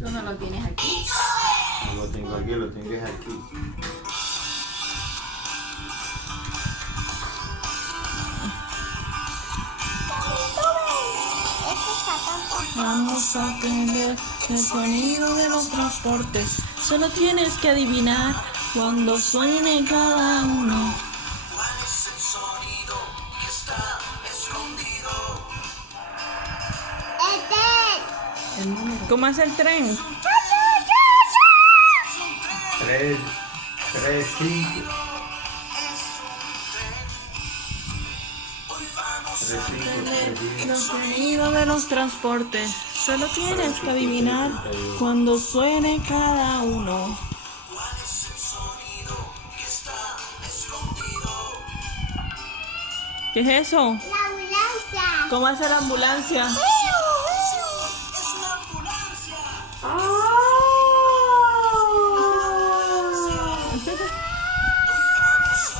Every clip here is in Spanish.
Tú no lo tienes aquí. No lo tengo aquí, lo tengo aquí. Vamos a aprender el sonido de los transportes. Solo tienes que adivinar cuando suene cada uno. El número. ¿Cómo es el tren? 3, 5. 3, 5, Los sonidos de los transportes. Solo tienes que adivinar cuando suene cada uno. ¿Qué es eso? La ambulancia. ¿Cómo hace la ambulancia?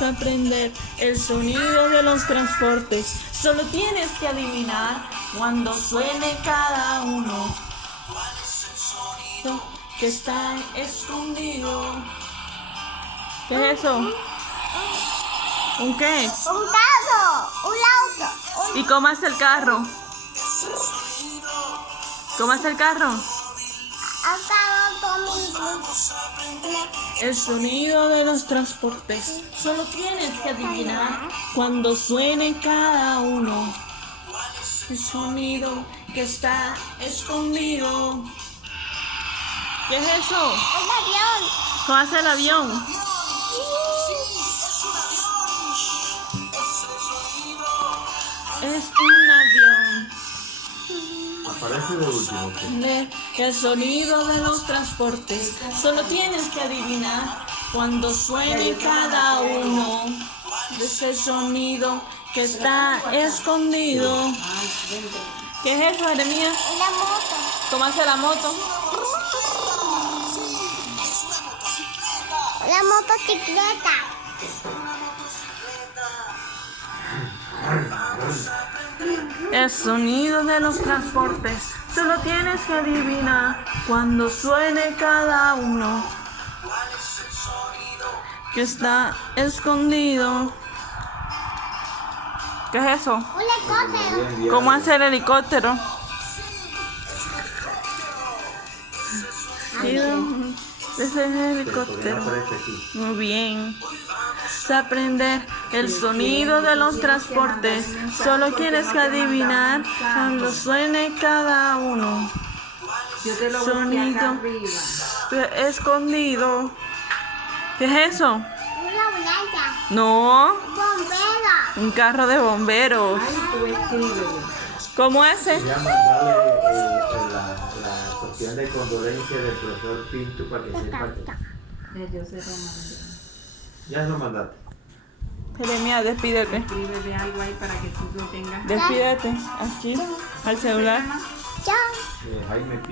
Aprender el sonido de los transportes. Solo tienes que adivinar cuando suene cada uno. Que está escondido. ¿Qué es eso? ¿Un qué? Un carro. Un auto. ¿Y cómo es el carro? ¿Cómo es el carro? Acabo conmigo. El sonido de los transportes. Solo tienes que adivinar cuando suene cada uno. El sonido que está escondido. ¿Qué es eso? Un avión. ¿Cómo hace el avión? Es un avión. Aparece de último. El sonido de los transportes. Solo tienes que adivinar cuando suene cada uno. De ese sonido que está escondido. ¿Qué es eso, Jeremías? Una moto. ¿Cómo hace la moto? La motocicleta. El sonido de los transportes. Solo tienes que adivinar cuando suene cada uno. Que está escondido. ¿Qué es eso? Un helicóptero. ¿Cómo hace el helicóptero? Ese es el helicóptero. Aparece aquí. Muy bien. Aprender el sonido de los transportes. Solo tienes que adivinar cuando suene cada uno. Yo te lo busqué acá Sonido arriba. escondido. ¿Qué es eso? Una ambulancia. No, Bombero. un carro de bomberos. Ay, tú escríbelo. ¿Cómo hace? Voy a mandarle la cuestión de condolencia del profesor Pinto para que sepa que Yo se lo mandé. ya lo mandaste. Jeremías, despídete. Escríbele algo ahí para que tú lo tengas. Despídete. Aquí, al celular. Chao. Jaime Pinto.